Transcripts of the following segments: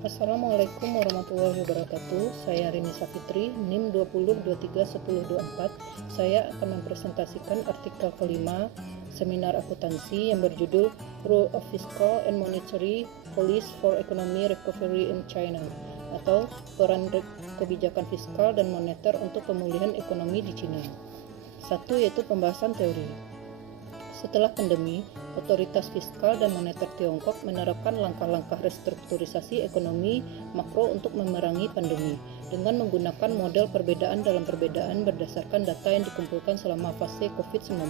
Assalamualaikum warahmatullahi wabarakatuh. Saya Rini Safitri, NIM 20231024. Saya akan mempresentasikan artikel kelima seminar akuntansi yang berjudul Role of Fiscal and Monetary Policy for Economic Recovery in China, atau peran kebijakan fiskal dan moneter untuk pemulihan ekonomi di Cina. Satu, yaitu pembahasan teori. Setelah pandemi, otoritas fiskal dan moneter Tiongkok menerapkan langkah-langkah restrukturisasi ekonomi makro untuk memerangi pandemi dengan menggunakan model perbedaan dalam perbedaan berdasarkan data yang dikumpulkan selama fase COVID-19.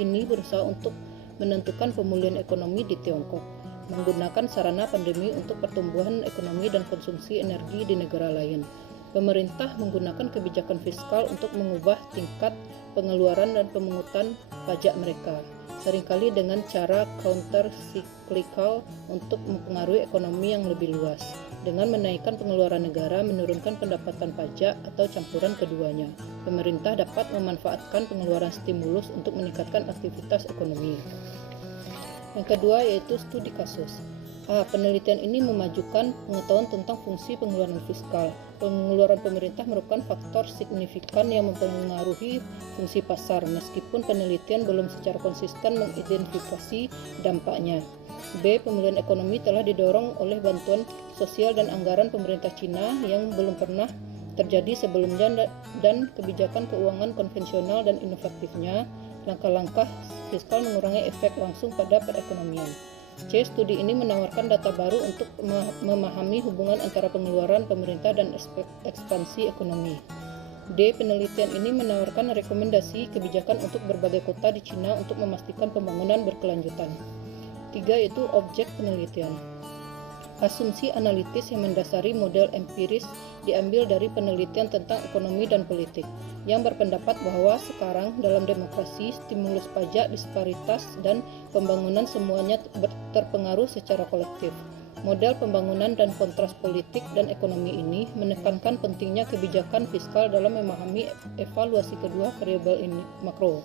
Ini berusaha untuk menentukan pemulihan ekonomi di Tiongkok, menggunakan sarana pandemi untuk pertumbuhan ekonomi dan konsumsi energi di negara lain. Pemerintah menggunakan kebijakan fiskal untuk mengubah tingkat pengeluaran dan pemungutan pajak mereka, seringkali dengan cara counter-cyclical untuk mempengaruhi ekonomi yang lebih luas, dengan menaikkan pengeluaran negara, menurunkan pendapatan pajak, atau campuran keduanya. Pemerintah dapat memanfaatkan pengeluaran stimulus untuk meningkatkan aktivitas ekonomi. Yang kedua, yaitu studi kasus. Penelitian ini memajukan pengetahuan tentang fungsi pengeluaran fiskal. Pengeluaran pemerintah merupakan faktor signifikan yang mempengaruhi fungsi pasar, meskipun penelitian belum secara konsisten mengidentifikasi dampaknya. B. Pemulihan ekonomi telah didorong oleh bantuan sosial dan anggaran pemerintah Cina yang belum pernah terjadi sebelumnya dan kebijakan keuangan konvensional dan inovatifnya. Langkah-langkah fiskal mengurangi efek langsung pada perekonomian. C. Studi ini menawarkan data baru untuk memahami hubungan antara pengeluaran pemerintah dan ekspansi ekonomi. D. Penelitian ini menawarkan rekomendasi kebijakan untuk berbagai kota di Cina untuk memastikan pembangunan berkelanjutan. 3. Yaitu objek penelitian. Asumsi analitis yang mendasari model empiris diambil dari penelitian tentang ekonomi dan politik, yang berpendapat bahwa sekarang dalam demokrasi, stimulus pajak, disparitas, dan pembangunan semuanya terpengaruh secara kolektif. Model pembangunan dan kontras politik dan ekonomi ini menekankan pentingnya kebijakan fiskal dalam memahami evaluasi kedua variabel ini makro.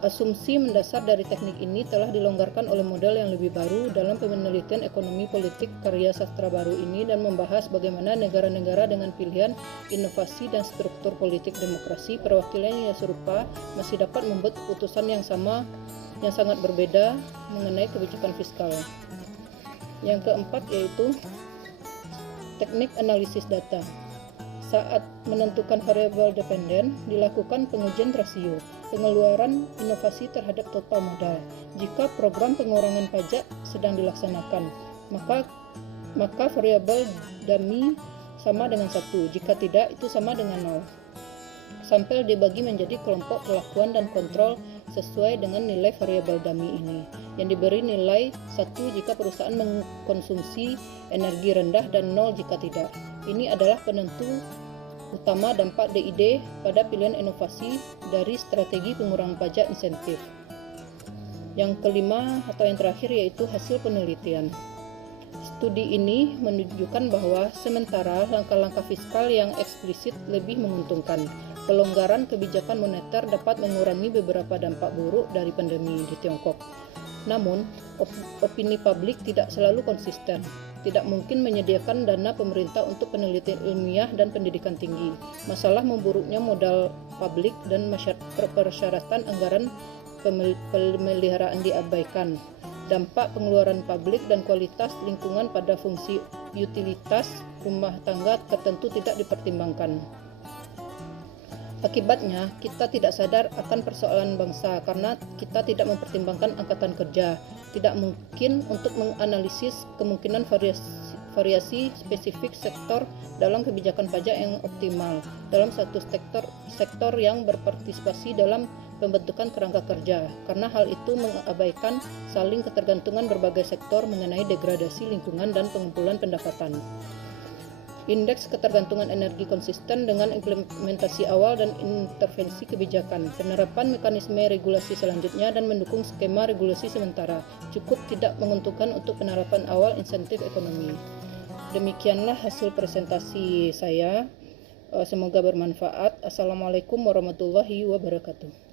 Asumsi mendasar dari teknik ini telah dilonggarkan oleh model yang lebih baru dalam penelitian ekonomi politik karya sastra baru ini dan membahas bagaimana negara-negara dengan pilihan, inovasi, dan struktur politik demokrasi perwakilan yang serupa masih dapat membuat keputusan yang sama yang sangat berbeda mengenai kebijakan fiskal. Yang keempat, yaitu teknik analisis data. Saat menentukan variabel dependen, dilakukan pengujian rasio pengeluaran inovasi terhadap total modal. Jika program pengurangan pajak sedang dilaksanakan, maka variabel dummy sama dengan 1. Jika tidak, itu sama dengan 0. Sampel dibagi menjadi kelompok perlakuan dan kontrol sesuai dengan nilai variabel dummy ini, yang diberi nilai 1 jika perusahaan mengkonsumsi energi rendah dan 0 jika tidak. Ini adalah penentu utama dampak DID pada pilihan inovasi dari strategi pengurangan pajak insentif. Yang kelima atau yang terakhir, yaitu hasil penelitian. Studi ini menunjukkan bahwa sementara langkah-langkah fiskal yang eksplisit lebih menguntungkan, pelonggaran kebijakan moneter dapat mengurangi beberapa dampak buruk dari pandemi di Tiongkok. Namun, opini publik tidak selalu konsisten. Tidak mungkin menyediakan dana pemerintah untuk penelitian ilmiah dan pendidikan tinggi. Masalah memburuknya modal publik dan persyaratan anggaran pemeliharaan diabaikan. Dampak pengeluaran publik dan kualitas lingkungan pada fungsi utilitas rumah tangga tertentu tidak dipertimbangkan. Akibatnya, kita tidak sadar akan persoalan bangsa karena kita tidak mempertimbangkan angkatan kerja. Tidak mungkin untuk menganalisis kemungkinan variasi spesifik sektor dalam kebijakan pajak yang optimal dalam satu sektor yang berpartisipasi dalam pembentukan kerangka kerja, karena hal itu mengabaikan saling ketergantungan berbagai sektor mengenai degradasi lingkungan dan pengumpulan pendapatan. Indeks ketergantungan energi konsisten dengan implementasi awal dan intervensi kebijakan, penerapan mekanisme regulasi selanjutnya, dan mendukung skema regulasi sementara cukup tidak menguntungkan untuk penerapan awal insentif ekonomi. Demikianlah hasil presentasi saya. Semoga bermanfaat. Assalamualaikum warahmatullahi wabarakatuh.